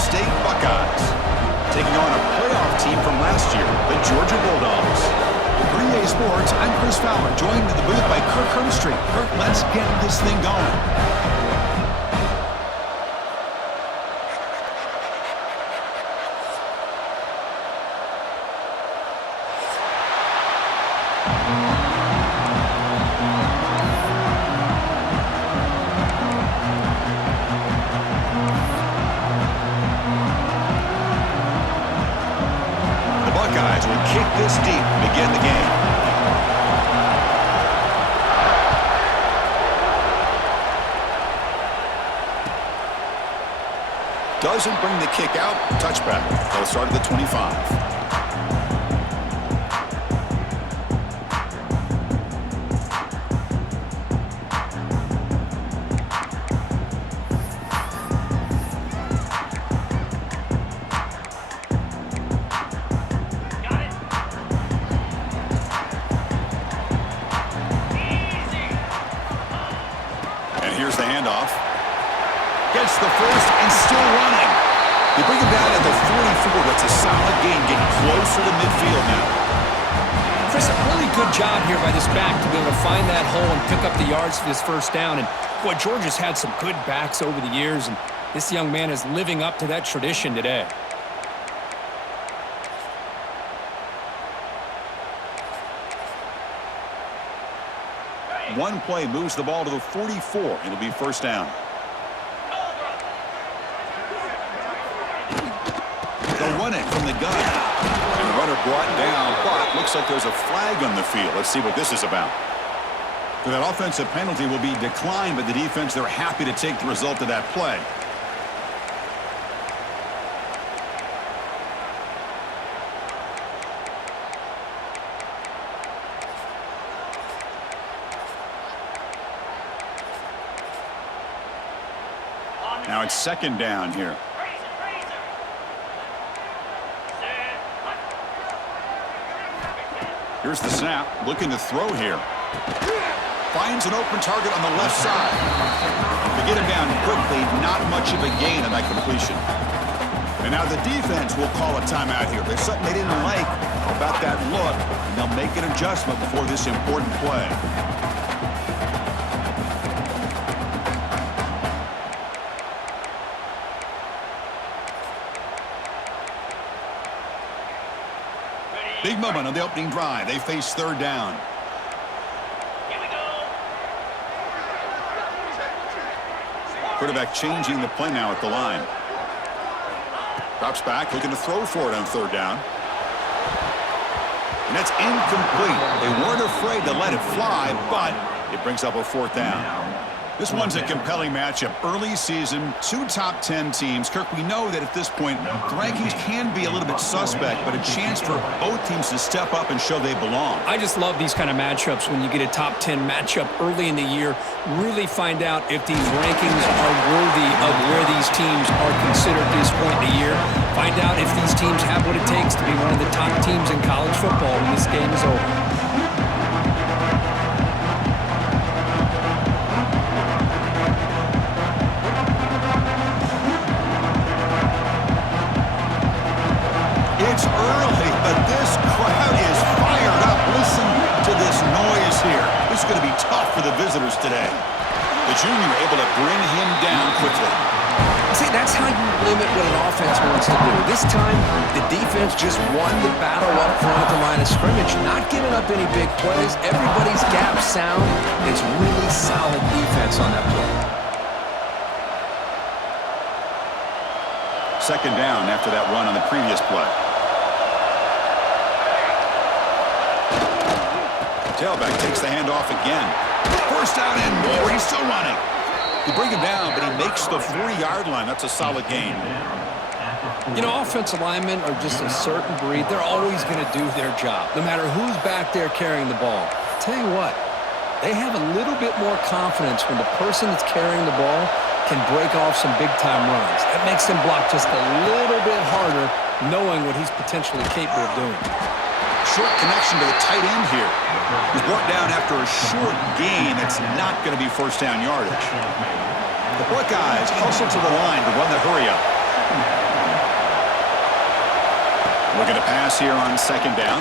State Buckeyes, taking on a playoff team from last year, the Georgia Bulldogs. 3A Sports, I'm Chris Fowler, joined in the booth by Kirk Hermstreet. Kirk, let's get this thing going. Buckeyes will kick this deep to begin the game. Doesn't bring the kick out. Touchback. They'll start at the 25. Here's the handoff. Gets the first and still running. They bring him down at the 44. That's a solid gain, getting closer to midfield now. Chris, a really good job here by this back to be able to find that hole and pick up the yards for this first down. And boy, Georgia's had some good backs over the years, and this young man is living up to that tradition today. One play moves the ball to the 44. It'll be first down. They'll run it from the gun. And the runner brought down, but looks like there's a flag on the field. Let's see what this is about. So that offensive penalty will be declined by the defense. They're happy to take the result of that play. Now it's second down here. Here's the snap. Looking to throw here. Finds an open target on the left side. To get him down quickly, not much of a gain on that completion. And now the defense will call a timeout here. There's something they didn't like about that look, and they'll make an adjustment before this important play. Big moment on the opening drive. They face third down. Here we go. Quarterback changing the play now at the line. Drops back, looking to throw for it on third down. And that's incomplete. They weren't afraid to let it fly, but it brings up a fourth down. This one's a compelling matchup. Early season, two top 10 teams. Kirk, we know that at this point, the rankings can be a little bit suspect, but a chance for both teams to step up and show they belong. I just love these kind of matchups when you get a top 10 matchup early in the year. Really find out if these rankings are worthy of where these teams are considered at this point in the year. Find out if these teams have what it takes to be one of the top teams in college football when this game is over. It's early, but this crowd is fired up. Listen to this noise here. This is going to be tough for the visitors today. The junior able to bring him down quickly. See, that's how you limit what an offense wants to do. This time, the defense just won the battle up front at the line of scrimmage, not giving up any big plays. Everybody's gap sound. It's really solid defense on that play. Second down after that run on the previous play. Tailback takes the handoff again. First down and more. He's still running. They bring him down, but he makes the 40-yard line. That's a solid gain. You know, offensive linemen are just a certain breed. They're always going to do their job, no matter who's back there carrying the ball. I'll tell you what, they have a little bit more confidence when the person that's carrying the ball can break off some big-time runs. That makes them block just a little bit harder, knowing what he's potentially capable of doing. Short connection to the tight end here. He's brought down after a short gain. It's not going to be first down yardage. The Buckeyes hustle to the line to run the hurry up. Looking to pass here on second down.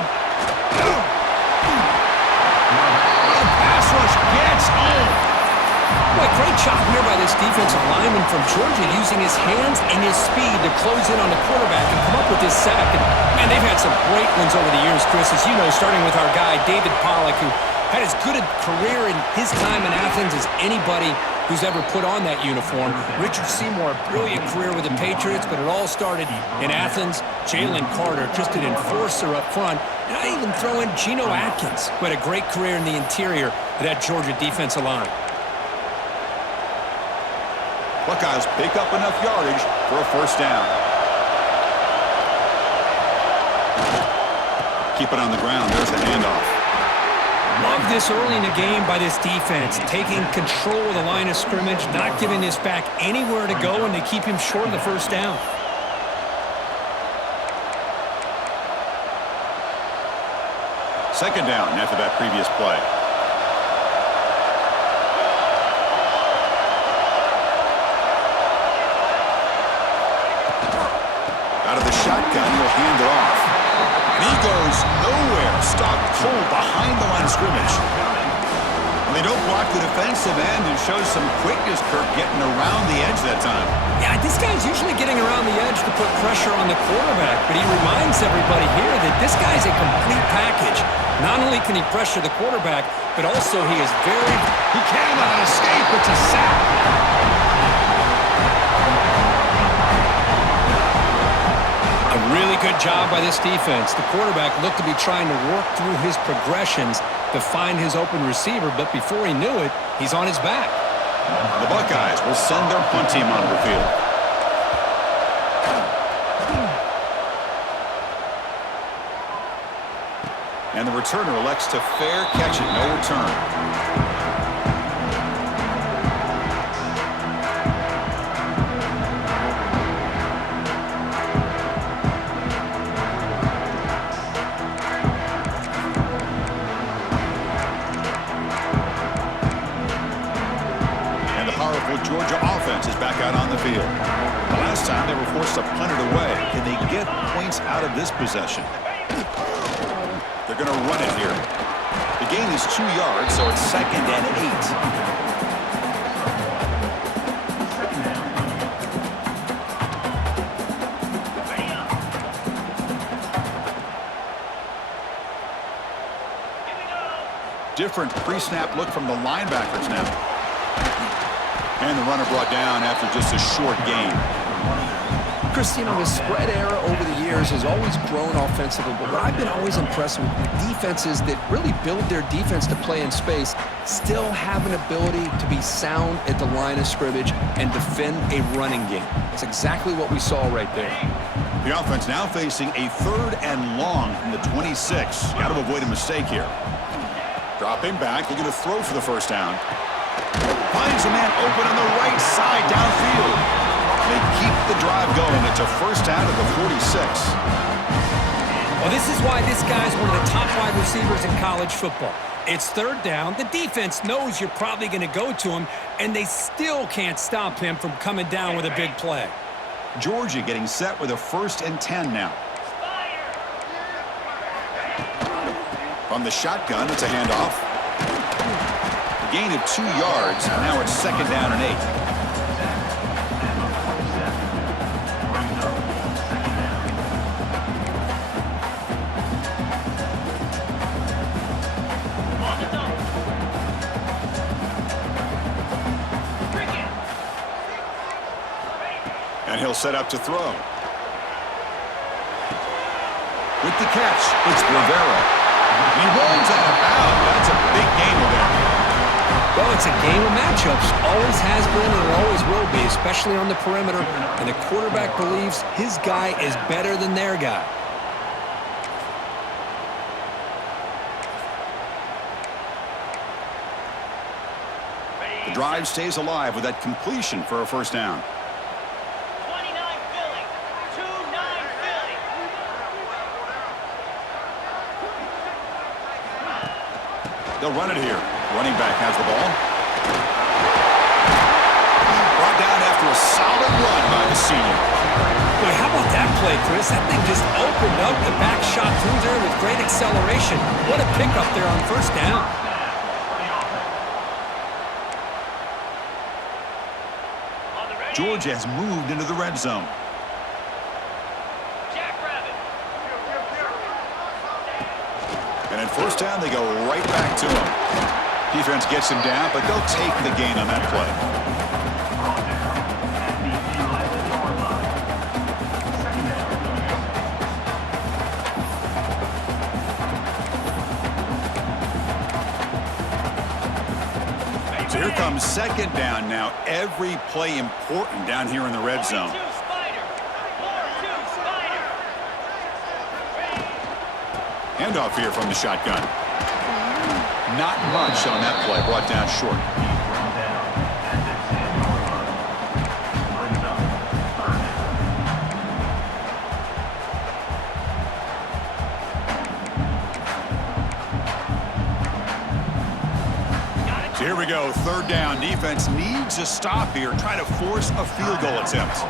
Pass rush gets home. Boy, great job here by this defensive lineman from Georgia using his hands and his speed to close in on the quarterback and come up with this sack. And, man, they've had some great ones over the years, Chris, as you know, starting with our guy, David Pollack, who had as good a career in his time in Athens as anybody who's ever put on that uniform. Richard Seymour, a brilliant career with the Patriots, but it all started in Athens. Jalen Carter, just an enforcer up front. And I even throw in Geno Atkins, who had a great career in the interior of that Georgia defensive line. Buckeyes pick up enough yardage for a first down. Keep it on the ground. There's the handoff. Love this early in the game by this defense, taking control of the line of scrimmage, not giving this back anywhere to go, and they keep him short of the first down. Second down after that previous play. Out of the shotgun, he'll hand it off. And he goes nowhere, stopped cold behind the line of scrimmage. And they don't block the defensive end and shows some quickness, Kirk, getting around the edge that time. Yeah, this guy's usually getting around the edge to put pressure on the quarterback, but he reminds everybody here that this guy's a complete package. Not only can he pressure the quarterback, but also he is very... He cannot escape. It's a sack. A really good job by this defense. The quarterback looked to be trying to work through his progressions to find his open receiver, but before he knew it, he's on his back. The Buckeyes will send their punt team onto the field. And the returner elects to fair catch it, no return. Georgia offense is back out on the field. The last time they were forced to punt it away. Can they get points out of this possession? They're going to run it here. The gain is 2 yards, so it's 2nd and 8. Different pre-snap look from the linebackers now. And the runner brought down after just a short gain. Chris, you know, the spread era over the years has always grown offensively, but what I've been always impressed with defenses that really build their defense to play in space still have an ability to be sound at the line of scrimmage and defend a running game. It's exactly what we saw right there. The offense now facing a 3rd and long from the 26. Got to avoid a mistake here. Dropping back, looking to throw for the first down. Finds a man open on the right side downfield. They keep the drive going. It's a first down at the 46. Well, this is why this guy's one of the top wide receivers in college football. It's 3rd down. The defense knows you're probably going to go to him, and they still can't stop him from coming down with a big play. Georgia getting set with a 1st and 10 now. From the shotgun, it's a handoff. Gain of 2 yards. Now it's 2nd down and 8. And he'll set up to throw. With the catch, it's Rivera. He rolls out of bounds. That's a big gain there. Well, it's a game of matchups. Always has been and it always will be, especially on the perimeter. And the quarterback believes his guy is better than their guy. The drive stays alive with that completion for a first down. 29 Philly. 2-9 Philly. They'll run it here. Running back has the ball. Brought down after a solid run by the senior. play, Chris. That thing just opened up. The back shot through there with great acceleration. What a pickup there on first down. Georgia has moved into the red zone. And at first down, they go right back to him. Defense gets him down, but they'll take the gain on that play. So here comes second down now. Every play important down here in the red zone. Handoff here from the shotgun. Not much on that play. Brought down short. So here we go. Third down. Defense needs a stop here. Try to force a field goal attempt.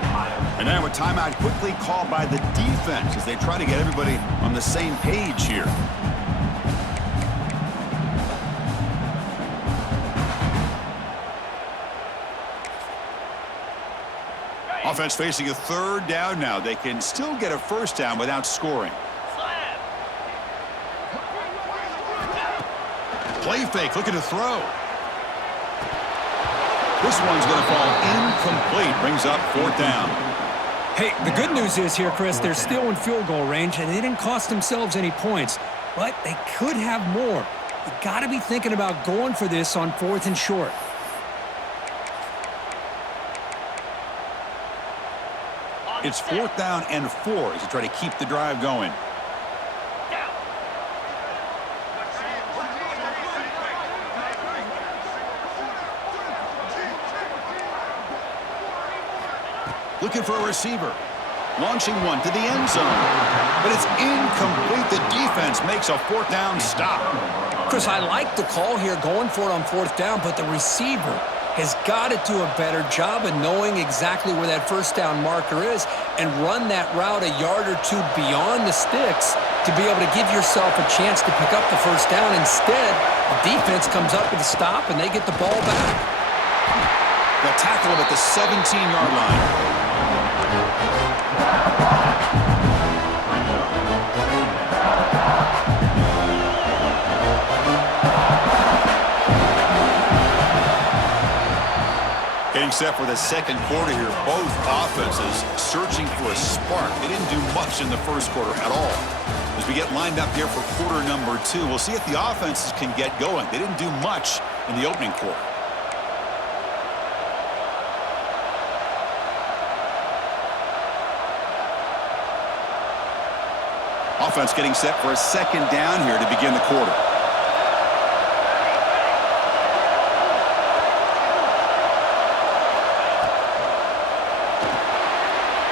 And now a timeout quickly called by the defense as they try to get everybody on the same page here. Offense facing a third down now. They can still get a first down without scoring. Play fake, looking to throw. This one's going to fall incomplete. Brings up fourth down. Hey, the good news is here, Chris, they're still in field goal range, and they didn't cost themselves any points. But they could have more. You got to be thinking about going for this on fourth and short. It's fourth down and 4 as you try to keep the drive going. Looking for a receiver. Launching one to the end zone. But it's incomplete. The defense makes a fourth down stop. Chris, I like the call here, going for it on fourth down, but the receiver has got to do a better job of knowing exactly where that first down marker is and run that route a yard or two beyond the sticks to be able to give yourself a chance to pick up the first down. Instead, the defense comes up with a stop, and they get the ball back. They'll tackle him at the 17-yard line. Getting set for the second quarter here. Both offenses searching for a spark. They didn't do much in the first quarter at all. As we get lined up here for quarter number 2, we'll see if the offenses can get going. They didn't do much in the opening quarter. Offense getting set for a second down here to begin the quarter.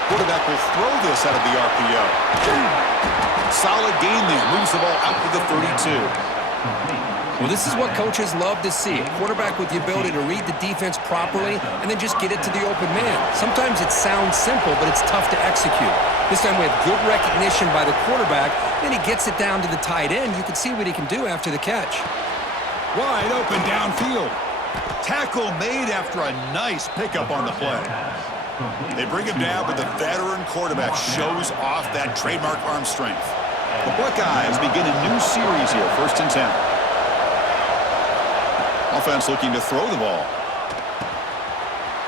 Quarterback will throw this out of the RPO. Solid gain there. Moves the ball out to the 32. Well, this is what coaches love to see. A quarterback with the ability to read the defense properly and then just get it to the open man. Sometimes it sounds simple, but it's tough to execute. This time we have good recognition by the quarterback, then he gets it down to the tight end. You can see what he can do after the catch. Wide open downfield. Tackle made after a nice pickup on the play. They bring him down, but the veteran quarterback shows off that trademark arm strength. The Buckeyes begin a new series here, 1st and 10. Offense looking to throw the ball.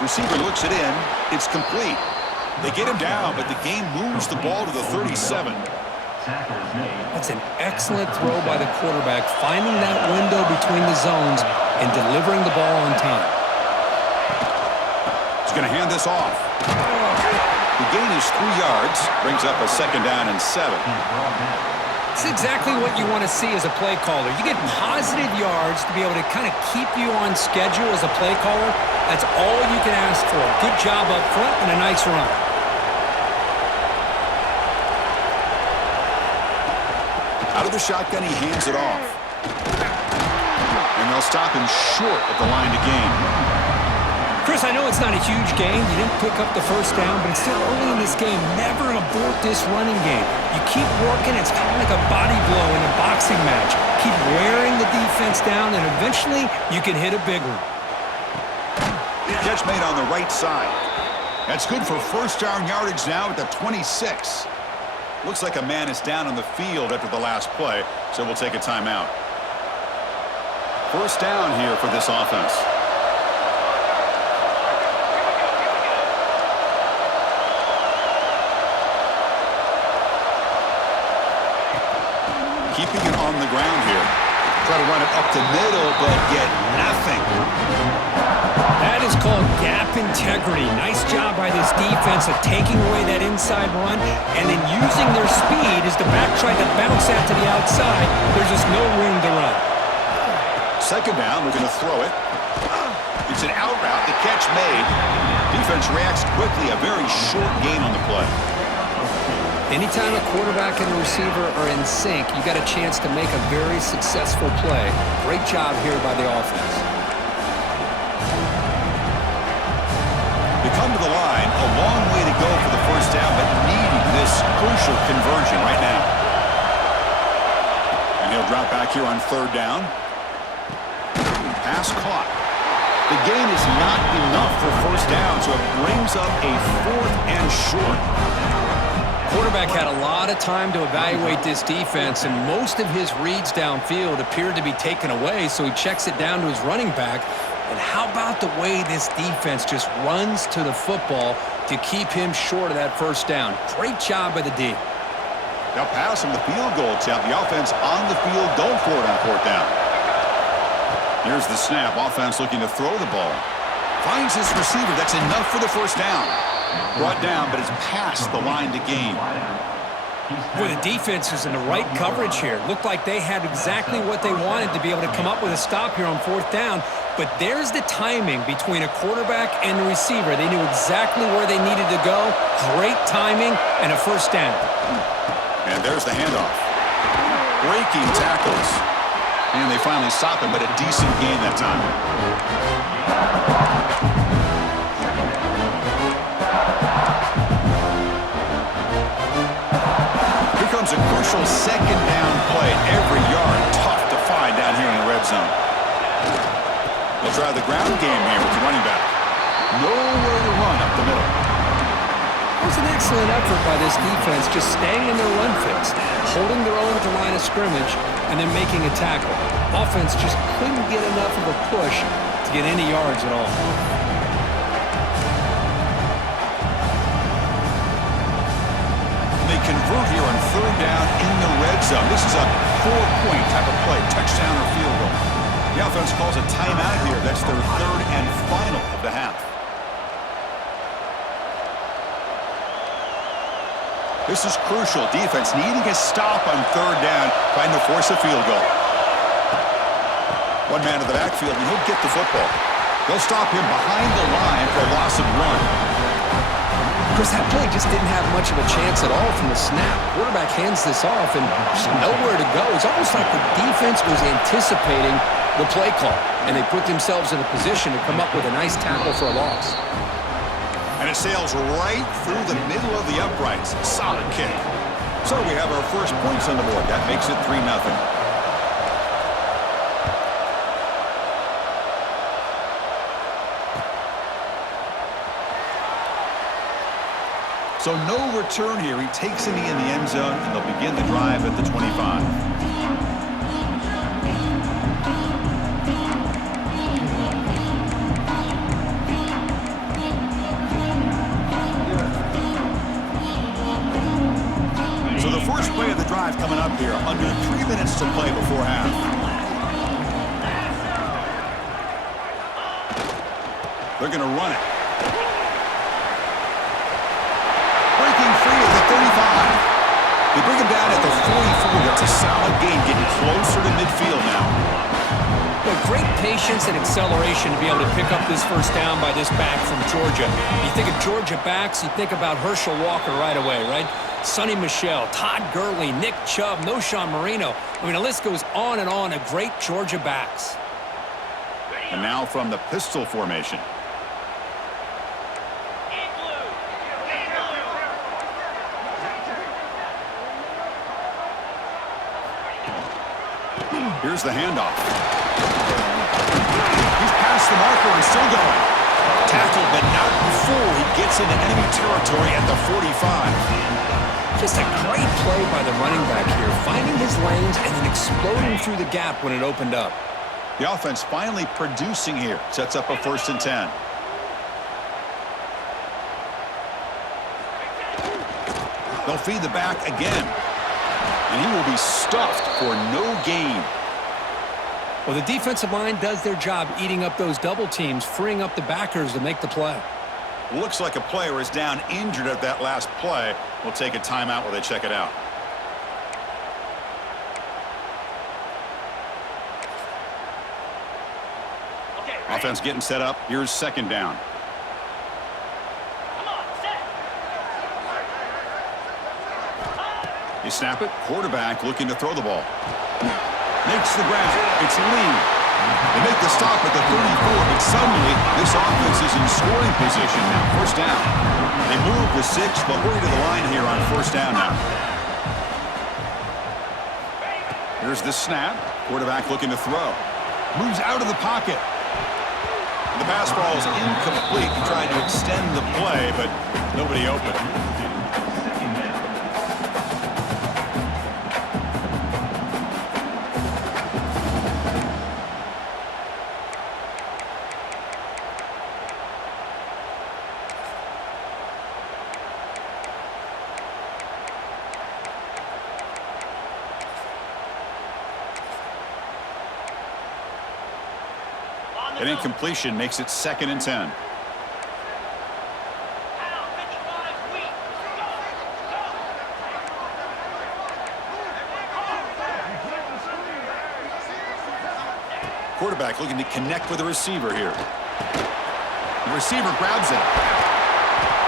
Receiver looks it in. It's complete. They get him down, but the game moves the ball to the 37. That's an excellent throw by the quarterback, finding that window between the zones and delivering the ball on time. He's going to hand this off. The gain is 3 yards, brings up a second down and 7. It's exactly what you want to see as a play caller. You get positive yards to be able to kind of keep you on schedule as a play caller. That's all you can ask for. Good job up front and a nice run. Out of the shotgun, he hands it off. And they'll stop him short of the line to gain. Chris, I know it's not a huge gain. You didn't pick up the first down, but it's still early in this game. Never abort this running game. You keep working. It's kind of like a body blow in a boxing match. Keep wearing the defense down, and eventually you can hit a big one. Catch made on the right side. That's good for first down yardage now at the 26. Looks like a man is down on the field after the last play, so we'll take a timeout. First down here for this offense. Keeping it on the ground here. Try to run it up the middle, but get nothing. That is called gap integrity. Nice job by this defense of taking away that inside run and then using their speed as the back tried to bounce that to the outside. There's just no room to run. Second down, we're going to throw it. It's an out route, the catch made. Defense reacts quickly, a very short gain on the play. Anytime a quarterback and a receiver are in sync, you got a chance to make a very successful play. Great job here by the offense. They come to the line, a long way to go for the first down, but needing this crucial conversion right now. And he'll drop back here on third down. Pass caught. The gain is not enough for first down, so it brings up a 4th and short. Quarterback had a lot of time to evaluate this defense, and most of his reads downfield appeared to be taken away, so he checks it down to his running back. And how about the way this defense just runs to the football to keep him short of that first down? Great job by the D. Now passing the field goal attempt. The offense on the field going for it on fourth down. Here's the snap. Offense looking to throw the ball. Finds his receiver. That's enough for the first down. Brought down, but it's past the line to gain. Boy, the defense is in the right coverage here. Looked like they had exactly what they wanted to be able to come up with a stop here on fourth down. But there's the timing between a quarterback and the receiver. They knew exactly where they needed to go. Great timing and a first down. And there's the handoff. Breaking tackles. And they finally stop him, but a decent gain that time. Here comes a crucial second down play. Every yard tough to find down here in the red zone. They'll try the ground game here with the running back. Nowhere to run up the middle. It was an excellent effort by this defense, just staying in their run fits, holding their own at the line of scrimmage, and then making a tackle. Offense just couldn't get enough of a push to get any yards at all. They convert here on third down in the red zone. This is a 4-point type of play, touchdown or field goal. The offense calls a timeout here. That's their third and final of the half. This is crucial. Defense needing a stop on third down, trying to force a field goal. One man in the backfield, and he'll get the football. They'll stop him behind the line for a loss of 1. Chris, that play just didn't have much of a chance at all from the snap. Quarterback hands this off, and there's nowhere to go. It's almost like the defense was anticipating the play call, and they put themselves in a position to come up with a nice tackle for a loss. And it sails right through the middle of the uprights. Solid kick. So we have our first points on the board. That makes it 3-0. So no return here. He takes a knee in the end zone, and they'll begin the drive at the 25. So the first play of the drive coming up here, under 3 minutes to play before half. They're going to run it. Breaking free at the 35. They bring him down at the 44. That's a solid gain, getting closer to midfield now. But great patience and acceleration to be able to pick up this first down by this back from Georgia. You think of Georgia backs, you think about Herschel Walker right away, right? Sonny Michel, Todd Gurley, Nick Chubb, Noshawn Marino. I mean, the list goes on and on of great Georgia backs. And now from the pistol formation. Here's the handoff. He's past the marker and still going. Tackled, but not before he gets into enemy territory at the 45. Just a great play by the running back here, finding his lanes and then exploding through the gap when it opened up. The offense finally producing here. Sets up a 1st and 10. They'll feed the back again. And he will be stuffed for no gain. Well, the defensive line does their job eating up those double teams, freeing up the backers to make the play. Looks like a player is down injured at that last play. We'll take a timeout while they check it out. Offense getting set up. Here's 2nd down. Come on, set. You snap it. Quarterback looking to throw the ball. Makes the ground. It's Lee. They make the stop at the 34, but suddenly this offense is in scoring position now. 1st down. They move the 6. They'll hurry to the line here on 1st down now. Here's the snap. Quarterback looking to throw. Moves out of the pocket. The pass ball is incomplete. He tried to extend the play, but nobody open. An incompletion makes it 2nd and 10. Quarterback looking to connect with the receiver here. The receiver grabs it.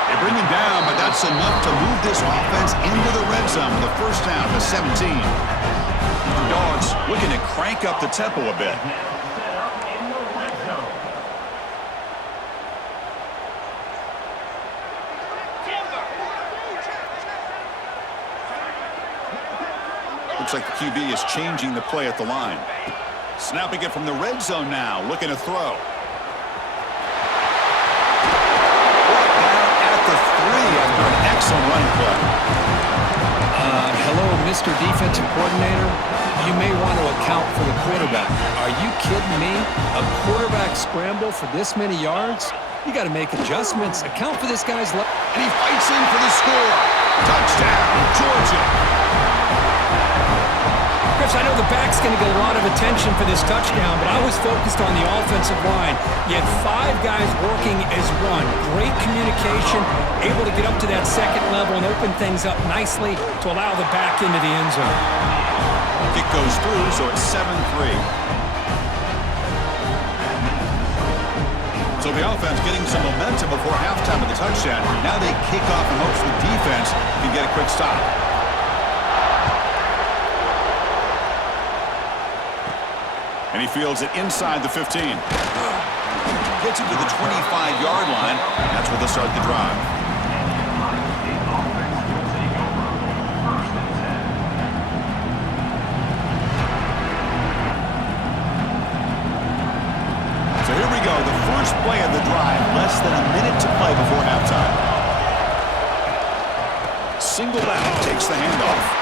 They bring him down, but that's enough to move this offense into the red zone. The 1st down to 17. The Dogs looking to crank up the tempo a bit. Looks like the QB is changing the play at the line. Snapping it from the red zone now, looking to throw. Brought down at the 3 after an excellent running play. Hello, Mr. Defensive Coordinator. You may want to account for the quarterback. Are you kidding me? A quarterback scramble for this many yards? You got to make adjustments. Account for this guy's luck. And he fights in for the score. Touchdown, Georgia. Chris, I know the back's going to get a lot of attention for this touchdown, but I was focused on the offensive line. You had 5 guys working as one. Great communication, able to get up to that 2nd level and open things up nicely to allow the back into the end zone. Kick goes through, so it's 7-3. So the offense getting some momentum before halftime of the touchdown. Now they kick off in hopes the defense can get a quick stop. And he fields it inside the 15. Gets it to the 25-yard line. That's where they'll start the drive. So here we go. The first play of the drive. Less than a minute to play before halftime. Single back takes the handoff.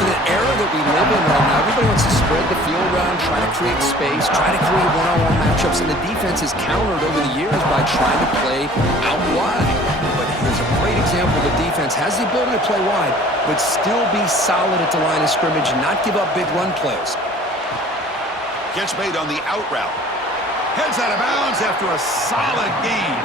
In an era that we live in right now, everybody wants to spread the field around, try to create space, try to create one-on-one matchups, and the defense is countered over the years by trying to play out wide. But here's a great example. The defense has the ability to play wide, but still be solid at the line of scrimmage and not give up big run plays. Gets made on the out route. Heads out of bounds after a solid gain.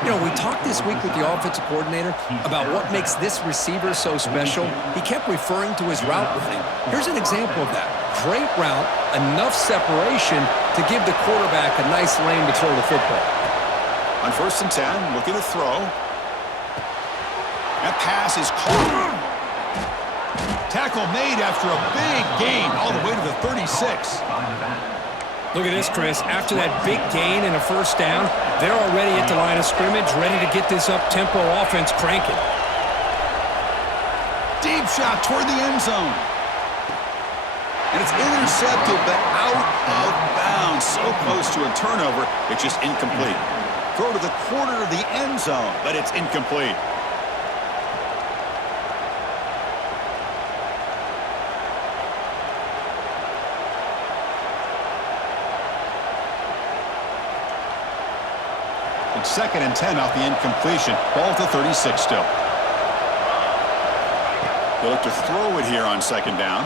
You know, we talked this week with the offensive coordinator about what makes this receiver so special. He kept referring to his route running. Here's an example of that. Great route, enough separation to give the quarterback a nice lane to throw the football. On 1st and 10, looking to throw. That pass is caught. Tackle made after a big gain all the way to the 36. Look at this, Chris. After that big gain and a 1st down, they're already at the line of scrimmage, ready to get this up-tempo offense cranking. Deep shot toward the end zone. And it's intercepted, but out of bounds. So close to a turnover, it's just incomplete. Throw to the corner of the end zone, but it's incomplete. It's 2nd and 10 off the incompletion. Ball to 36 still. They look to throw it here on 2nd down.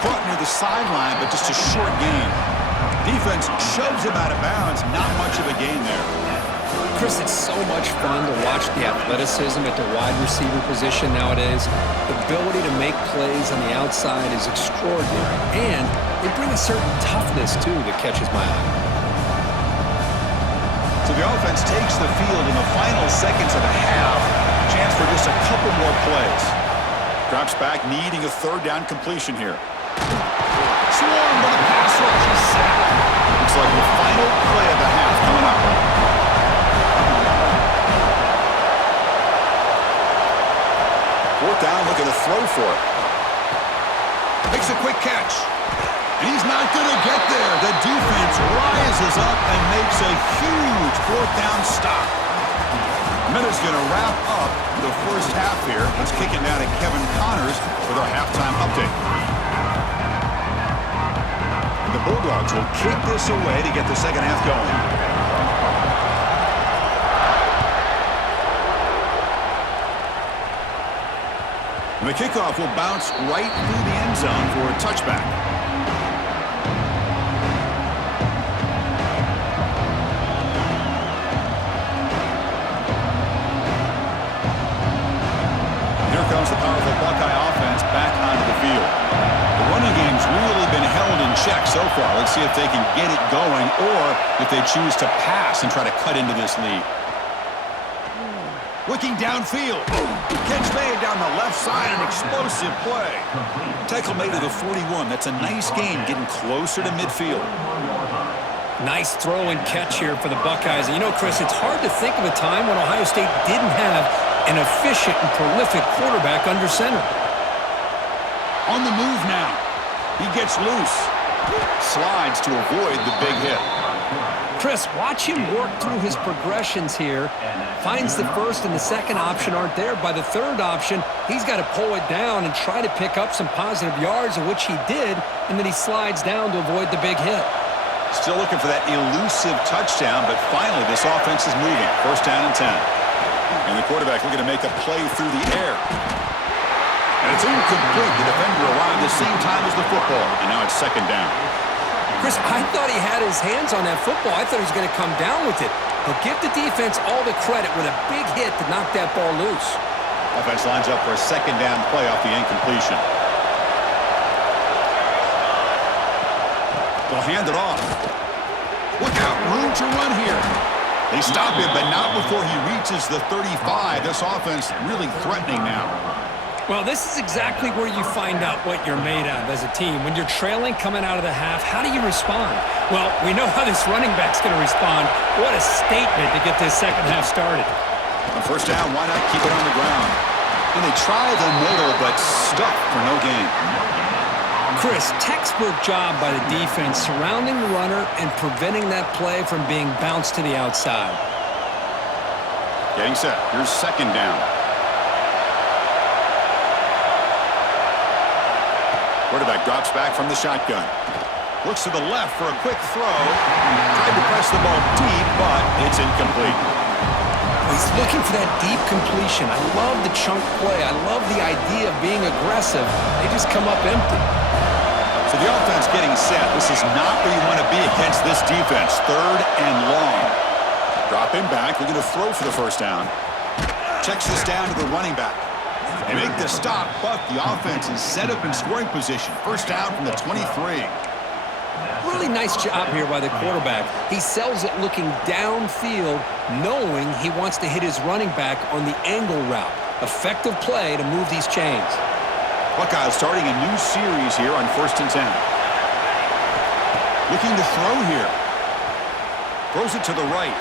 Caught near the sideline, but just a short gain. Defense shoves him out of bounds. Not much of a gain there. Chris, it's so much fun to watch the athleticism at the wide receiver position nowadays. The ability to make plays on the outside is extraordinary. And they bring a certain toughness, too, that catches my eye. So the offense takes the field in the final seconds of the half. Chance for just a couple more plays. Drops back, needing a 3rd down completion here. Swarmed by the pass rush. He's sacked. Looks like the final play of the half coming up. Fourth down, looking to throw for it. Makes a quick catch. And he's not going to get there. The defense rises up and makes a huge 4th down stop. Minute's going to wrap up the first half here. Let's kick it down to Kevin Connors with our halftime update. The Bulldogs will kick this away to get the second half going. And the kickoff will bounce right through the end zone for a touchback. Here comes the powerful Buckeye offense back onto the field. The running game's really been held in check so far. Let's see if they can get it going or if they choose to pass and try to cut into this lead. Looking downfield. Catch made down the left side, an explosive play. Tackle made to the 41. That's a nice gain, getting closer to midfield. Nice throw and catch here for the Buckeyes. And you know, Chris, it's hard to think of a time when Ohio State didn't have an efficient and prolific quarterback under center. On the move now. He gets loose. Slides to avoid the big hit. Chris, watch him work through his progressions here. Finds the first and the second option aren't there. By the third option, he's got to pull it down and try to pick up some positive yards, of which he did, and then he slides down to avoid the big hit. Still looking for that elusive touchdown, but finally this offense is moving. 1st down and 10. And the quarterback looking to make a play through the air. And it's incomplete. The defender arrived at the same time as the football, and now it's 2nd down. Chris, I thought he had his hands on that football. I thought he was going to come down with it. But give the defense all the credit with a big hit to knock that ball loose. Offense lines up for a 2nd down play off the incompletion. They'll hand it off. Look out, room to run here. They stop him, but not before he reaches the 35. This offense really threatening now. Well, this is exactly where you find out what you're made of as a team. When you're trailing coming out of the half, how do you respond? Well, we know how this running back's going to respond. What a statement to get this second half started. On 1st down, why not keep it on the ground? And they try the middle, but stuck for no gain. Chris, textbook job by the defense surrounding the runner and preventing that play from being bounced to the outside. Getting set. Here's 2nd down. Quarterback drops back from the shotgun. Looks to the left for a quick throw. Tried to press the ball deep, but it's incomplete. He's looking for that deep completion. I love the chunk play. I love the idea of being aggressive. They just come up empty. So the offense getting set. This is not where you want to be against this defense. 3rd and long. Drop him back. Looking to throw for the 1st down. Checks this down to the running back. They make the stop, but the offense is set up in scoring position. 1st down from the 23. Really nice job here by the quarterback. He sells it looking downfield, knowing he wants to hit his running back on the angle route. Effective play to move these chains. Buckeyes starting a new series here on 1st and 10. Looking to throw here. Throws it to the right.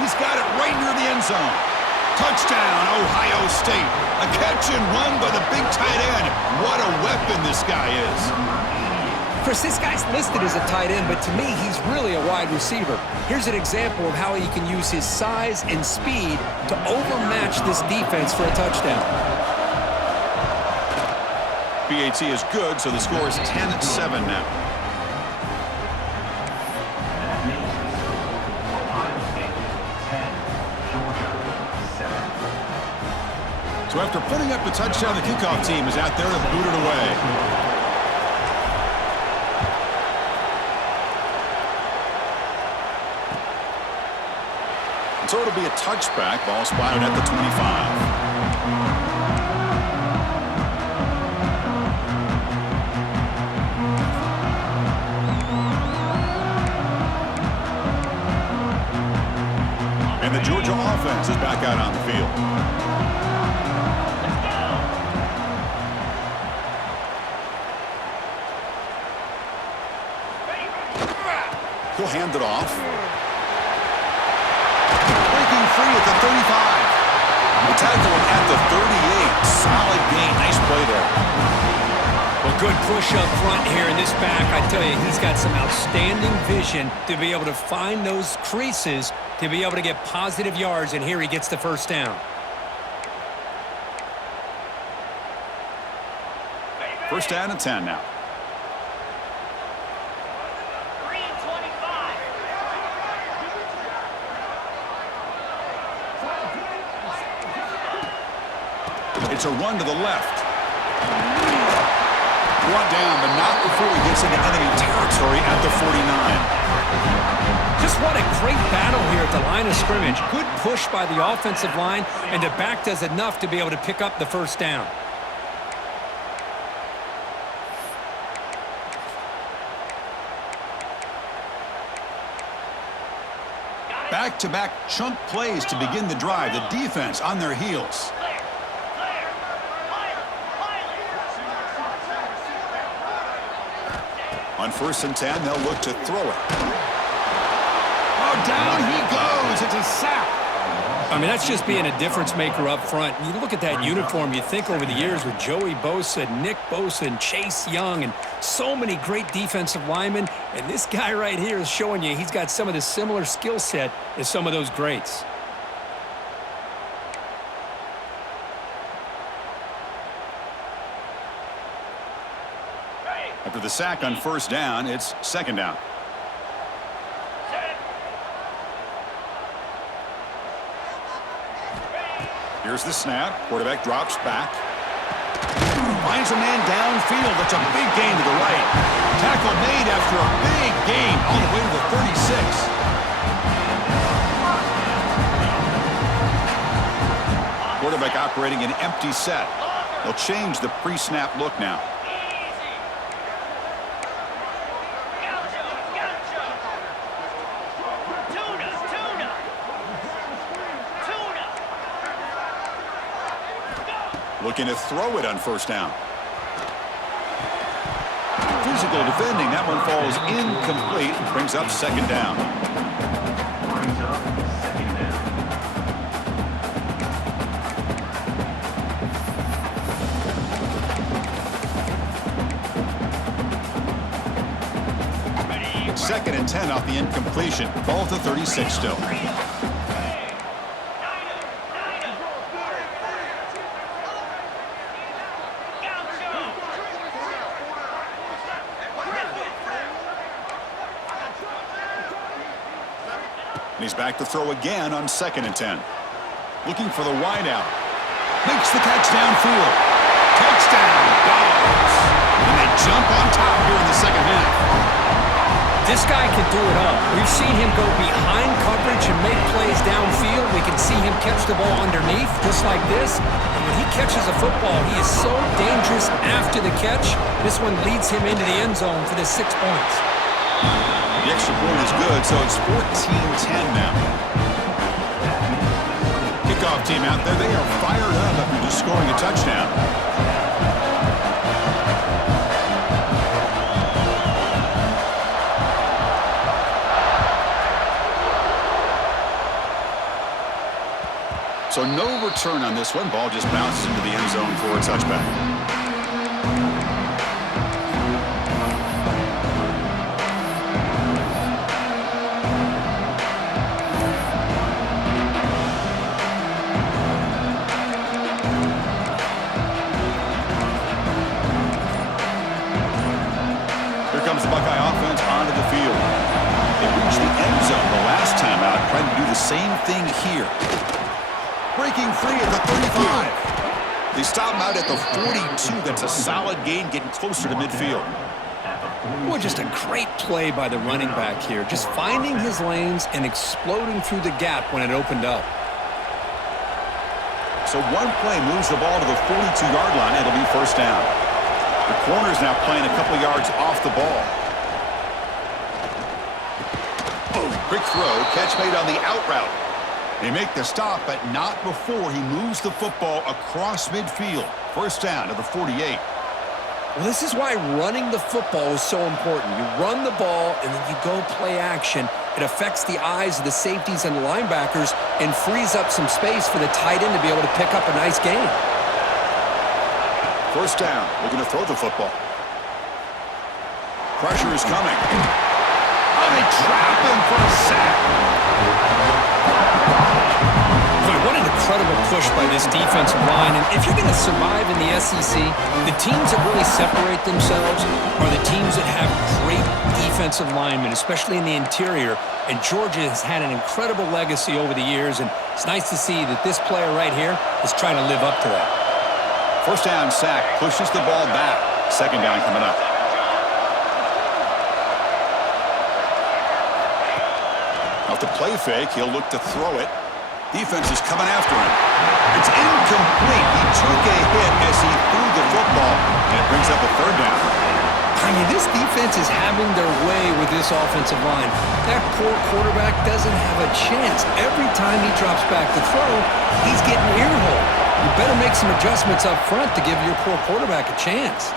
He's got it right near the end zone. Touchdown, Ohio State. A catch and run by the big tight end. What a weapon this guy is. Chris, this guy's listed as a tight end, but to me, he's really a wide receiver. Here's an example of how he can use his size and speed to overmatch this defense for a touchdown. BAT is good, so the score is 10-7 now. So after putting up the touchdown, the kickoff team is out there to boot it away. So it'll be a touchback. Ball spotted at the 25. And the Georgia offense is back out on the field. He'll hand it off. Breaking free at the 35. The tackle at the 38. Solid gain. Nice play there. Well, good push up front here in this back. I tell you, he's got some outstanding vision to be able to find those creases, to be able to get positive yards, and here he gets the first down. First down and 10 now. 3 and 25. It's a run to the left. Brought down, but not before he gets into enemy territory at the 49. Just what a great battle here at the line of scrimmage. Good push by the offensive line, and the back does enough to be able to pick up the first down. Back-to-back chunk plays to begin the drive. The defense on their heels. On first and 10, they'll look to throw it. Oh, down he goes. It's a sack. I mean, that's just being a difference maker up front. You look at that uniform, you think over the years with Joey Bosa, Nick Bosa, and Chase Young, and so many great defensive linemen. And this guy right here is showing you he's got some of the similar skill set as some of those greats. After the sack on first down, it's second down. Here's the snap. Quarterback drops back. Finds a man downfield. That's a big gain to the right. Tackle made after a big gain all the way to the 36. Quarterback operating an empty set. They'll change the pre-snap look now. Looking to throw it on first down. Physical defending. That one falls incomplete. Brings up second down. Second and 10 off the incompletion. Ball to 36 still. And he's back to throw again on second and 10. Looking for the wideout. Makes the catch downfield. Touchdown, Dogs. And they jump on top here in the second half. This guy can do it all. We've seen him go behind coverage and make plays downfield. We can see him catch the ball underneath, just like this. And when he catches a football, he is so dangerous after the catch. This one leads him into the end zone for the 6 points. The extra point is good, so it's 14-10 now. Kickoff team out there, they are fired up after just scoring a touchdown. So no return on this one. Ball just bounces into the end zone for a touchback. same thing here. Breaking free at the 35. They stop him out at the 42. That's a solid gain, getting closer to midfield. Well, just a great play by the running back here. Just finding his lanes and exploding through the gap when it opened up. So one play moves the ball to the 42-yard line. It'll be first down. The corner's now playing a couple yards off the ball. Quick throw, catch made on the out route. They make the stop, but not before he moves the football across midfield. First down to the 48. Well, this is why running the football is so important. You run the ball, and then you go play action. It affects the eyes of the safeties and the linebackers and frees up some space for the tight end to be able to pick up a nice gain. First down, looking to throw the football. Pressure is coming. Oh, they trap him for a sack. Boy, what an incredible push by this defensive line. And if you're going to survive in the SEC, the teams that really separate themselves are the teams that have great defensive linemen, especially in the interior. And Georgia has had an incredible legacy over the years, and it's nice to see that this player right here is trying to live up to that. First down sack, pushes the ball back. Second down coming up. Off the play fake, he'll look to throw it. Defense is coming after him. It's incomplete. He took a hit as he threw the football, and it brings up a third down. I mean, this defense is having their way with this offensive line. That poor quarterback doesn't have a chance. Every time he drops back to throw, he's getting earholed. You better make some adjustments up front to give your poor quarterback a chance.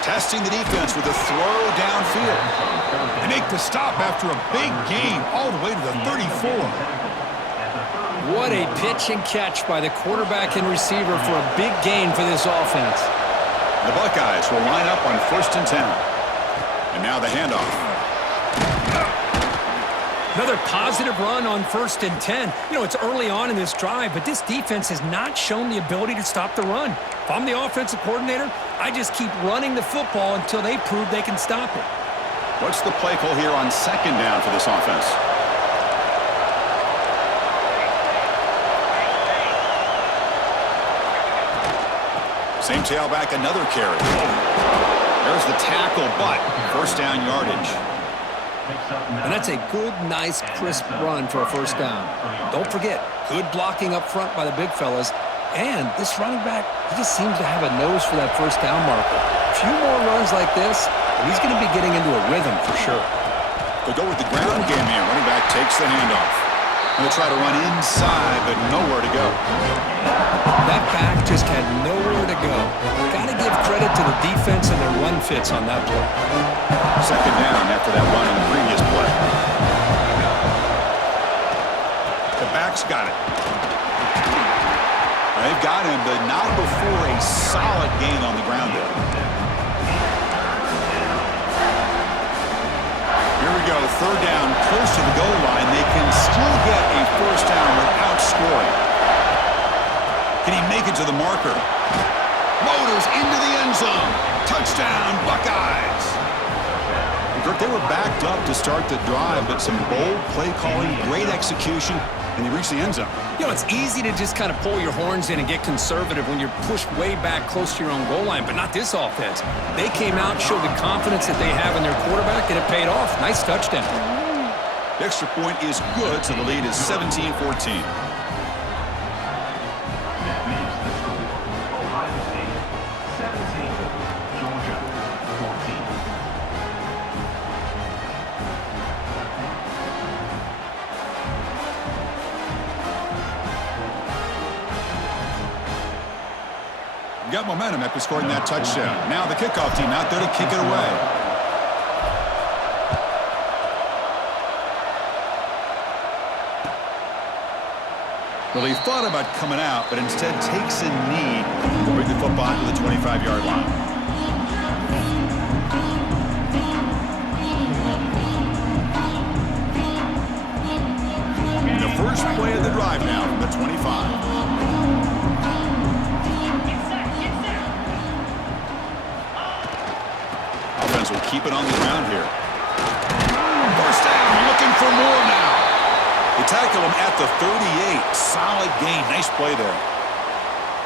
Testing the defense with a throw downfield. They make the stop after a big gain all the way to the 34. What a pitch and catch by the quarterback and receiver for a big gain for this offense. The Buckeyes will line up on 1st and 10. And now the handoff. Another positive run on 1st and 10. You know, it's early on in this drive, but this defense has not shown the ability to stop the run. If I'm the offensive coordinator, I just keep running the football until they prove they can stop it. What's the play call here on 2nd down for this offense? Same tailback, another carry. There's the tackle, but first down yardage. And that's a good, nice, crisp run for a first down. Don't forget, good blocking up front by the big fellas. And this running back, he just seems to have a nose for that first down marker. A few more runs like this, and he's going to be getting into a rhythm for sure. They'll go with the ground game here. Running back takes the handoff. And they'll try to run inside, but nowhere to go. That back just had nowhere to go. Got to give credit to the defense and their run fits on that play. Second down after that run on the previous play. The back's got it. They've got him, but not before a solid gain on the ground there. Here we go, third down, close to the goal line. They can still get a first down without scoring. Can he make it to the marker? Motors into the end zone. Touchdown, Buckeyes. Kirk, they were backed up to start the drive, but some bold play calling, great execution, and they reached the end zone. You know, it's easy to just kind of pull your horns in and get conservative when you're pushed way back close to your own goal line, but not this offense. They came out, showed the confidence that they have in their quarterback, and it paid off. Nice touchdown. The extra point is good, so the lead is 17-14. Got momentum after scoring that touchdown. Now the kickoff team out there to kick it away. Well, he thought about coming out, but instead takes a knee to bring the football to the 25-yard line. The first play of the drive now from the 25. Will keep it on the ground here. First down, looking for more now. He tackle him at the 38. Solid gain. Nice play there.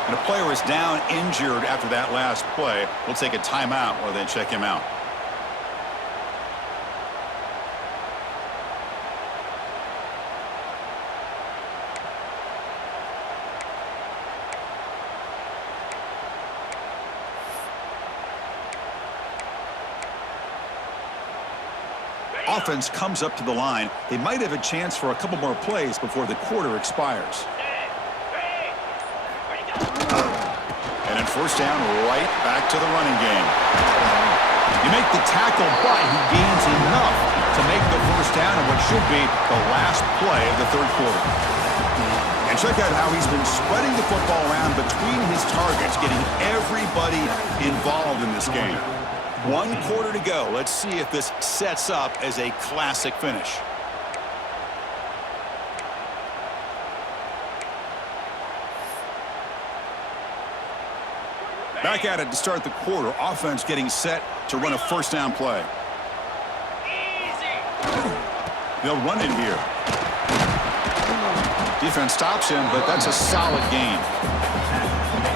And a player is down injured after that last play. We'll take a timeout while they check him out. Offense comes up to the line. They might have a chance for a couple more plays before the quarter expires. And in first down, right back to the running game. You make the tackle, but he gains enough to make the first down in what should be the last play of the third quarter. And check out how he's been spreading the football around between his targets, getting everybody involved in this game. 1 quarter to go. Let's see if this sets up as a classic finish. Back at it to start the quarter. Offense getting set to run a first down play. They'll run it here. Defense stops him, but that's a solid gain.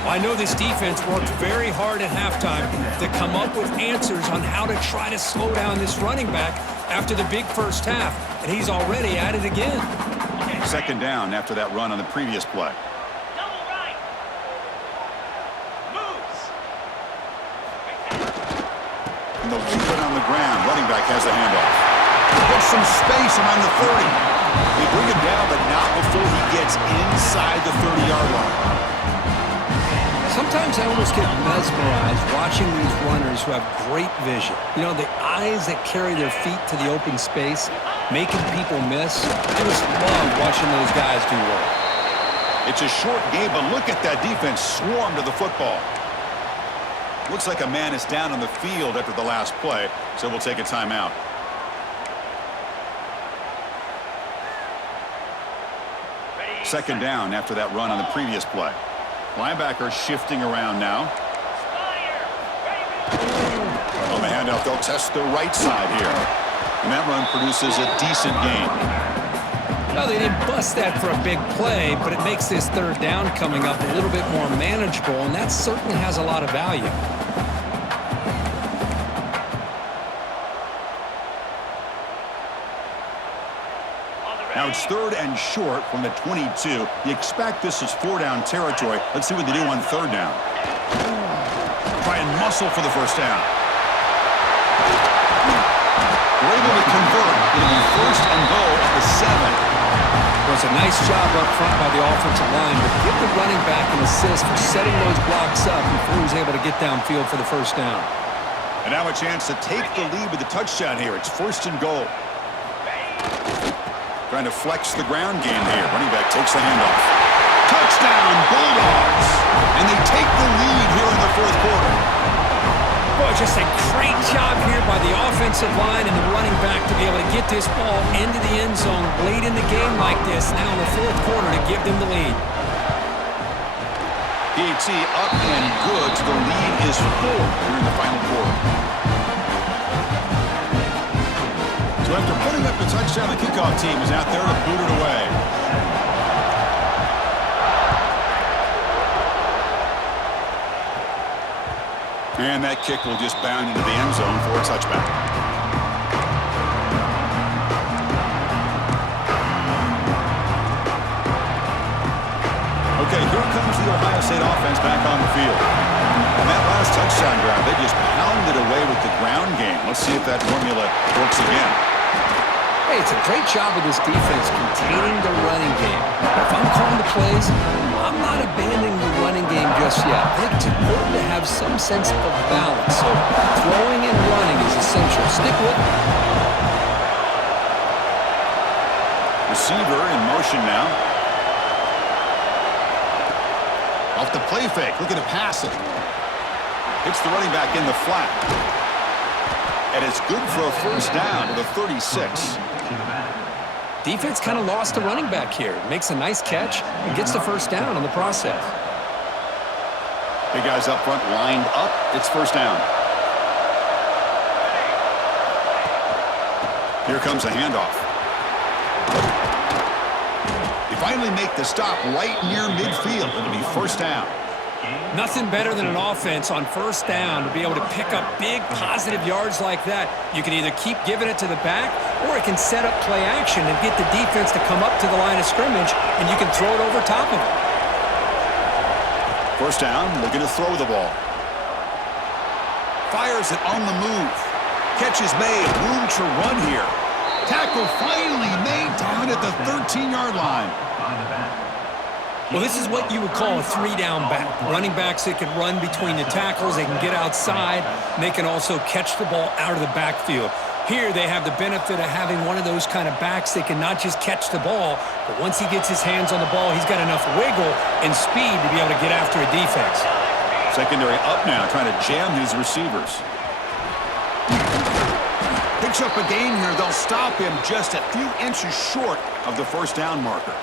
I know this defense worked very hard at halftime to come up with answers on how to try to slow down this running back after the big first half, and he's already at it again. Second down after that run on the previous play. Double right. Moves. And they'll keep it on the ground. Running back has the handoff. Gets some space around the 30. They bring him down, but not before he gets inside the 30-yard line. Sometimes I almost get mesmerized watching these runners who have great vision. You know, the eyes that carry their feet to the open space, making people miss. I just love watching those guys do work. It's a short game, but look at that defense swarm to the football. Looks like a man is down on the field after the last play, so we'll take a timeout. Second down after that run on the previous play. Linebacker shifting around now. On the handoff, they'll test the right side here. And that run produces a decent gain. Well, they didn't bust that for a big play, but it makes this third down coming up a little bit more manageable, and that certainly has a lot of value. Now it's third and short from the 22. You expect this is 4-down territory. Let's see what they do on third down. Try and muscle for the first down. They're able to convert. It'll be first and goal at the 7. Well, it's a nice job up front by the offensive line, but give the running back an assist for setting those blocks up before he was able to get downfield for the first down. And now a chance to take the lead with the touchdown here. It's first and goal. Trying to flex the ground game here. Running back takes the handoff. Touchdown, Bulldogs! And they take the lead here in the fourth quarter. Boy, just a great job here by the offensive line and the running back to be able to get this ball into the end zone late in the game like this, now in the fourth quarter, to give them the lead. PAT up and good. The lead is 4 during the final quarter. So after putting up the touchdown, the kickoff team is out there to boot it away. And that kick will just bound into the end zone for a touchback. Okay, here comes the Ohio State offense back on the field. On that last touchdown drive, they just pounded away with the ground game. Let's see if that formula works again. Hey, it's a great job of this defense containing the running game. If I'm calling the plays, I'm not abandoning the running game just yet. I think it's important to have some sense of balance. So throwing and running is essential. Stick with it. Receiver in motion now. Off the play fake, looking to pass it. Hits the running back in the flat. And it's good for a first down to the 36. Defense kind of lost the running back here. Makes a nice catch and gets the first down in the process. Big guys up front lined up. It's first down. Here comes a handoff. finally make the stop right near midfield. It'll be first down. Nothing better than an offense on first down to be able to pick up big positive yards like that. You can either keep giving it to the back, or it can set up play action and get the defense to come up to the line of scrimmage, and you can throw it over top of it. First down, looking to throw the ball. Fires it on the move. Catch is made. Room to run here. Tackle finally made down at the 13-yard line. Well, this is what you would call a three-down back. Running backs that can run between the tackles, they can get outside, and they can also catch the ball out of the backfield. Here they have the benefit of having one of those kind of backs that can not just catch the ball, but once he gets his hands on the ball, he's got enough wiggle and speed to be able to get after a defense. Secondary up now, trying to jam his receivers. Picks up a gain here. They'll stop him just a few inches short of the first down marker.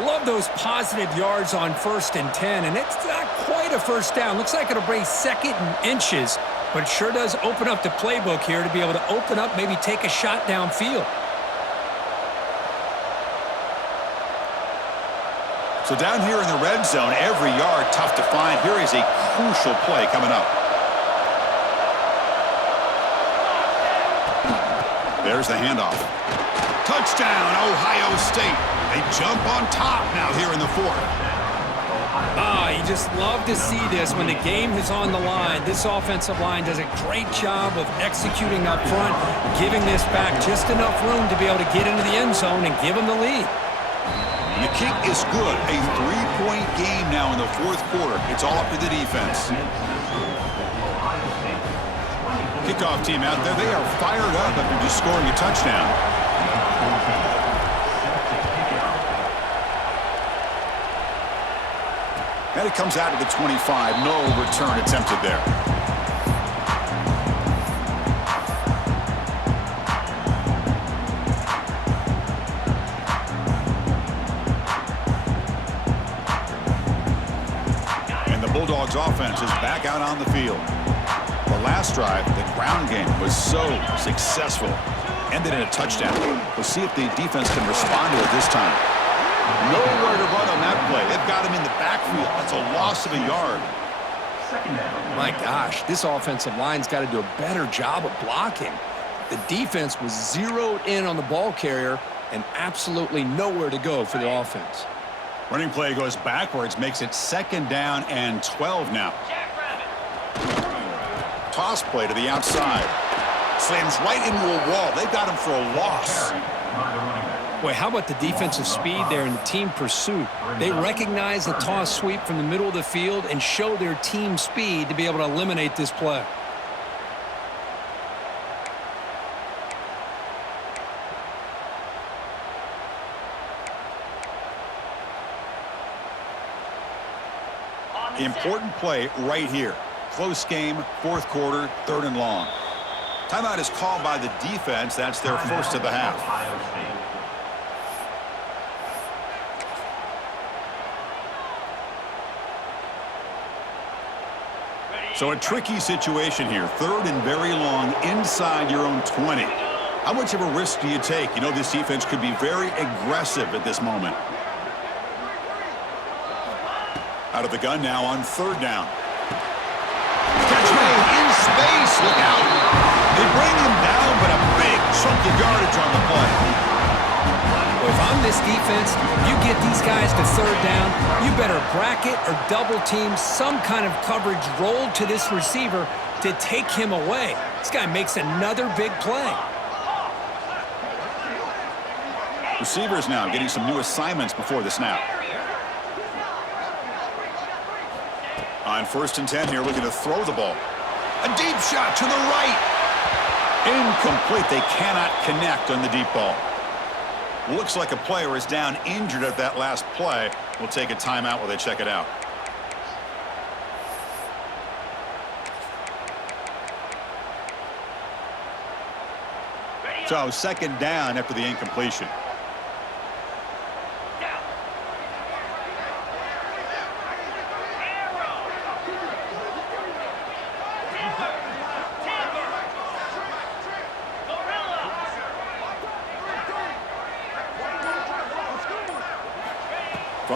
Love those positive yards on 1st and 10, and it's not quite a first down. Looks like it'll bring 2nd and inches, but it sure does open up the playbook here to be able to open up, maybe take a shot downfield. So down here in the red zone, every yard tough to find. Here is a crucial play coming up. There's the handoff. Touchdown, Ohio State. They jump on top now here in the 4th. You just love to see this when the game is on the line. This offensive line does a great job of executing up front, giving this back just enough room to be able to get into the end zone and give them the lead. And the kick is good. A 3-point game now in the 4th quarter. It's all up to the defense. Kickoff team out there. They are fired up after just scoring a touchdown. And it comes out to the 25. No return attempted there. And the Bulldogs offense is back out on the field. The last drive, the ground game was so successful. Ended in a touchdown. We'll see if the defense can respond to it this time. Nowhere to run on that play. They've got him in the backfield. That's a loss of a yard. My gosh, this offensive line's got to do a better job of blocking. The defense was zeroed in on the ball carrier and absolutely nowhere to go for the offense. Running play goes backwards, makes it 2nd down and 12 now. Toss play to the outside. Slams right into a wall. They got him for a loss. Boy, how about the defensive speed there in the team pursuit? They recognize the toss sweep from the middle of the field and show their team speed to be able to eliminate this play. Important play right here. Close game, 4th quarter, 3rd and long. Timeout is called by the defense. That's their first of the half. So a tricky situation here. 3rd and very long inside your own 20. How much of a risk do you take? You know this defense could be very aggressive at this moment. Out of the gun now on 3rd down. Catch made in space. Look out. They bring him down, but a big chunk of yardage on the play. Well, if I'm this defense, you get these guys to 3rd down, you better bracket or double team some kind of coverage rolled to this receiver to take him away. This guy makes another big play. Receivers now getting some new assignments before the snap. On 1st and 10 here, looking to throw the ball. A deep shot to the right. Incomplete. They cannot connect on the deep ball. Looks like a player is down injured at that last play. We'll take a timeout while they check it out. So 2nd down after the incompletion.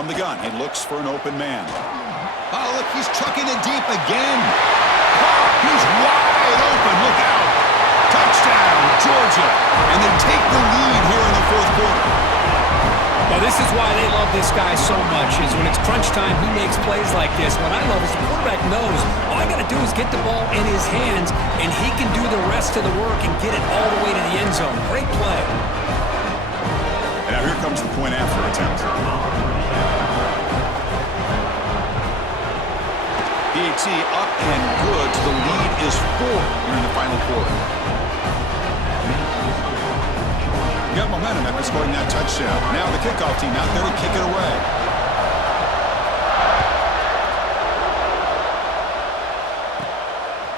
From the gun, he looks for an open man. Oh, look, he's chucking it deep again. He's wide open. Look out. Touchdown, Georgia. And they take the lead here in the fourth quarter. Well, this is why they love this guy so much, is when it's crunch time, he makes plays like this. What I love is the quarterback knows all I got to do is get the ball in his hands, and he can do the rest of the work and get it all the way to the end zone. Great play. And now here comes the point after attempt. PAT up and good. The lead is 4 here in the final quarter. Got momentum after scoring that touchdown. Now the kickoff team out there to kick it away.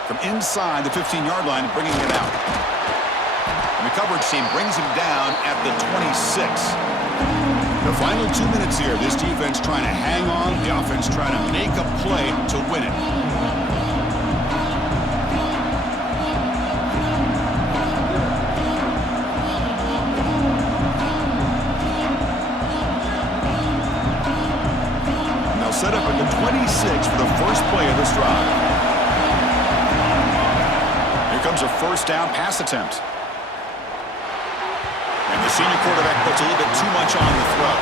From inside the 15-yard line, bringing it out. And the coverage team brings him down at the 26. The final 2 minutes here. This defense trying to hang on. The offense trying to make a play to win it. Set up at the 26 for the first play of this drive. Here comes a first down pass attempt. And the senior quarterback puts a little bit too much on the throw.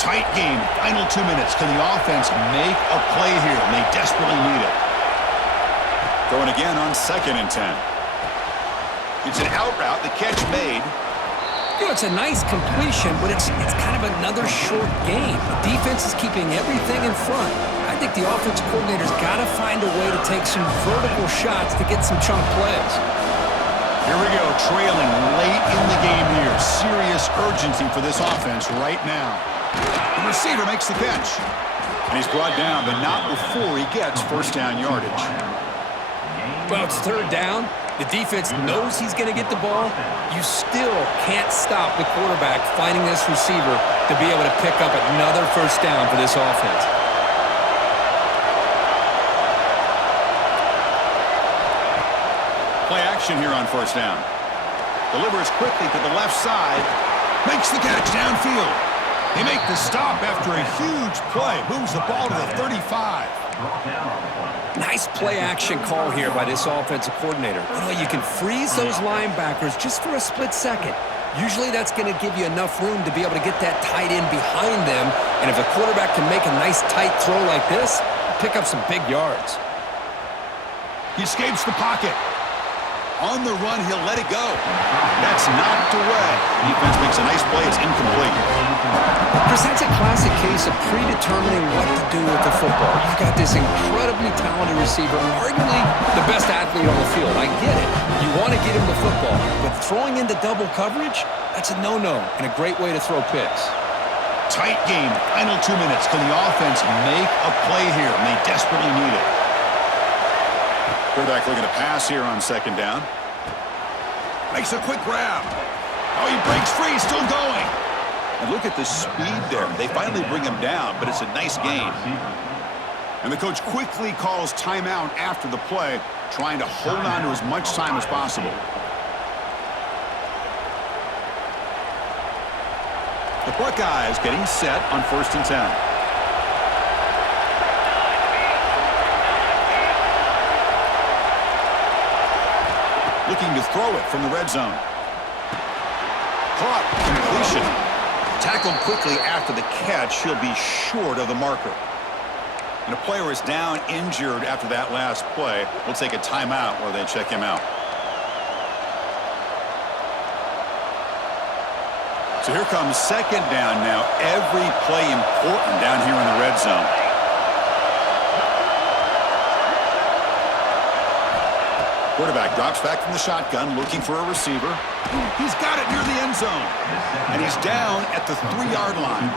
Tight game, final 2 minutes. Can the offense make a play here? And they desperately need it. Going again on 2nd and 10. It's an out route. The catch made. You know, it's a nice completion, but it's kind of another short game. The defense is keeping everything in front. I think the offensive coordinator's got to find a way to take some vertical shots to get some chunk plays. Here we go, trailing late in the game here. Serious urgency for this offense right now. The receiver makes the catch. And he's brought down, but not before he gets first down yardage. Well, it's 3rd down. The defense knows he's going to get the ball. You still can't stop the quarterback finding this receiver to be able to pick up another first down for this offense. Play action here on first down. Delivers quickly to the left side. Makes the catch downfield. They make the stop after a huge play. Moves the ball to the 35. Nice play-action call here by this offensive coordinator. You know, you can freeze those linebackers just for a split second. Usually that's going to give you enough room to be able to get that tight end behind them. And if a quarterback can make a nice tight throw like this, pick up some big yards. He escapes the pocket. On the run, he'll let it go. That's knocked away. Defense makes a nice play. It's incomplete. Presents a classic case of predetermining what to do with the football. You've got this incredibly talented receiver, arguably the best athlete on the field. I get it. You want to get him the football, but throwing into double coverage, that's a no-no and a great way to throw picks. Tight game. Final 2 minutes. Can the offense make a play here? And they desperately need it. Quarterback looking to pass here on 2nd down. Makes a quick grab. Oh, he breaks free, still going. And look at the speed there. They finally bring him down, but it's a nice gain. And the coach quickly calls timeout after the play, trying to hold on to as much time as possible. The Buckeyes getting set on 1st and 10. Looking to throw it from the red zone. Caught. Completion. Tackled quickly after the catch. He'll be short of the marker. And a player is down injured after that last play. We'll take a timeout while they check him out. So here comes 2nd down now. Every play important down here in the red zone. Quarterback drops back from the shotgun, looking for a receiver. He's got it near the end zone. And he's down at the 3-yard line.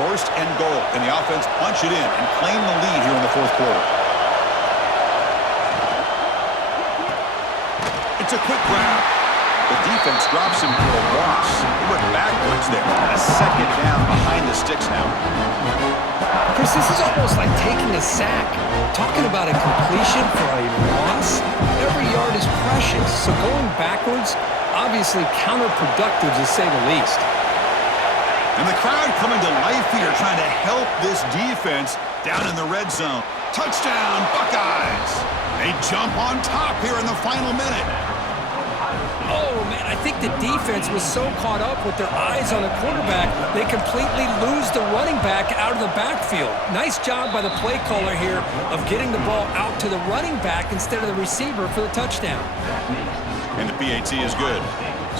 First and goal. Can the offense punch it in and claim the lead here in the fourth quarter? It's a quick grab. The defense drops him for a loss. He went backwards there. A second down behind the sticks now. Chris, this is almost like taking a sack. Talking about a completion for a loss, every yard is precious. So going backwards, obviously counterproductive to say the least. And the crowd coming to life here, trying to help this defense down in the red zone. Touchdown, Buckeyes! They jump on top here in the final minute. Oh, man, I think the defense was so caught up with their eyes on the quarterback, they completely lose the running back out of the backfield. Nice job by the play caller here of getting the ball out to the running back instead of the receiver for the touchdown. And the PAT is good.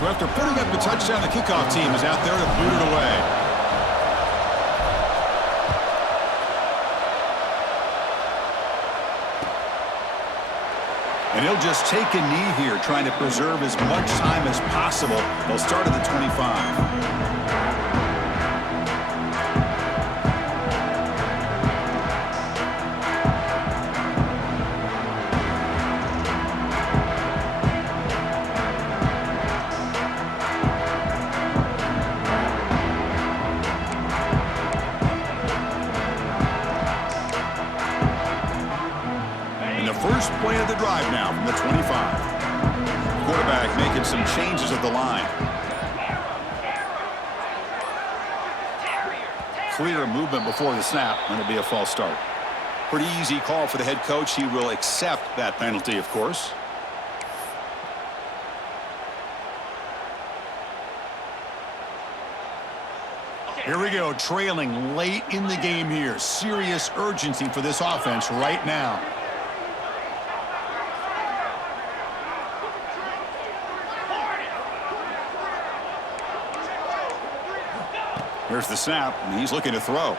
So after putting up the touchdown, the kickoff team is out there to boot it away. And he'll just take a knee here, trying to preserve as much time as possible. They'll start at the 25. First play of the drive now from the 25. Quarterback making some changes at the line. Clear movement before the snap, and it'll be a false start. Pretty easy call for the head coach. He will accept that penalty, of course. Here we go, trailing late in the game here. Serious urgency for this offense right now. Here's the snap, and he's looking to throw.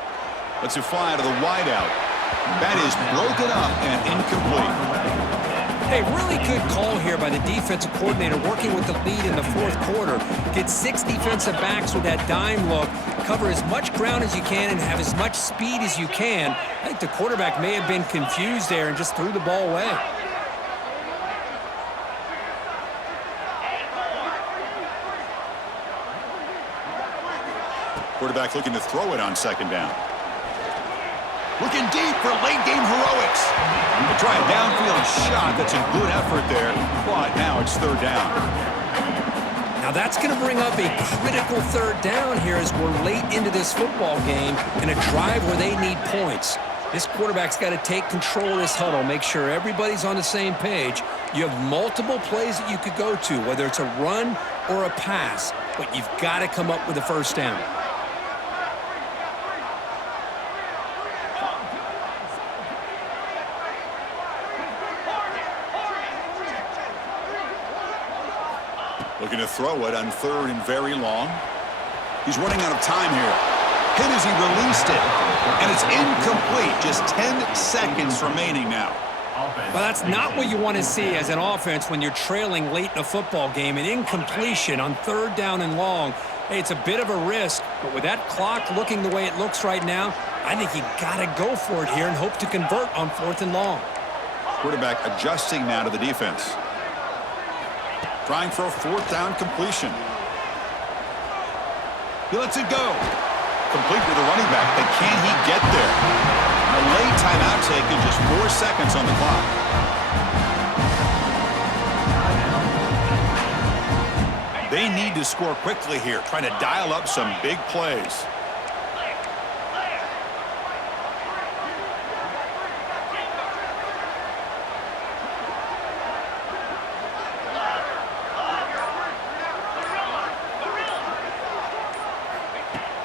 Lets it fly out of the wideout. That is broken up and incomplete. Hey, really good call here by the defensive coordinator working with the lead in the fourth quarter. Get 6 defensive backs with that dime look. Cover as much ground as you can and have as much speed as you can. I think the quarterback may have been confused there and just threw the ball away. Quarterback looking to throw it on second down. Looking deep for late game heroics. They try a downfield shot. That's a good effort there, but now it's third down. Now that's going to bring up a critical third down here as we're late into this football game in a drive where they need points. This quarterback's got to take control of this huddle, make sure everybody's on the same page. You have multiple plays that you could go to, whether it's a run or a pass, but you've got to come up with a first down. Looking to throw it on third and very long. He's running out of time here. Hit as he released it. And it's incomplete. Just 10 seconds remaining now. Well, that's not what you want to see as an offense when you're trailing late in a football game. An incompletion on third down and long. Hey, it's a bit of a risk, but with that clock looking the way it looks right now, I think you got to go for it here and hope to convert on fourth and long. Quarterback adjusting now to the defense. Trying for a fourth down completion. He lets it go. Complete to the running back, but can he get there? A late timeout taken, just 4 seconds on the clock. They need to score quickly here, trying to dial up some big plays.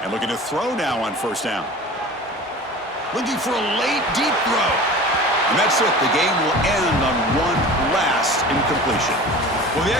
And looking to throw now on first down. Looking for a late, deep throw. And that's it. The game will end on one last incompletion. Well, the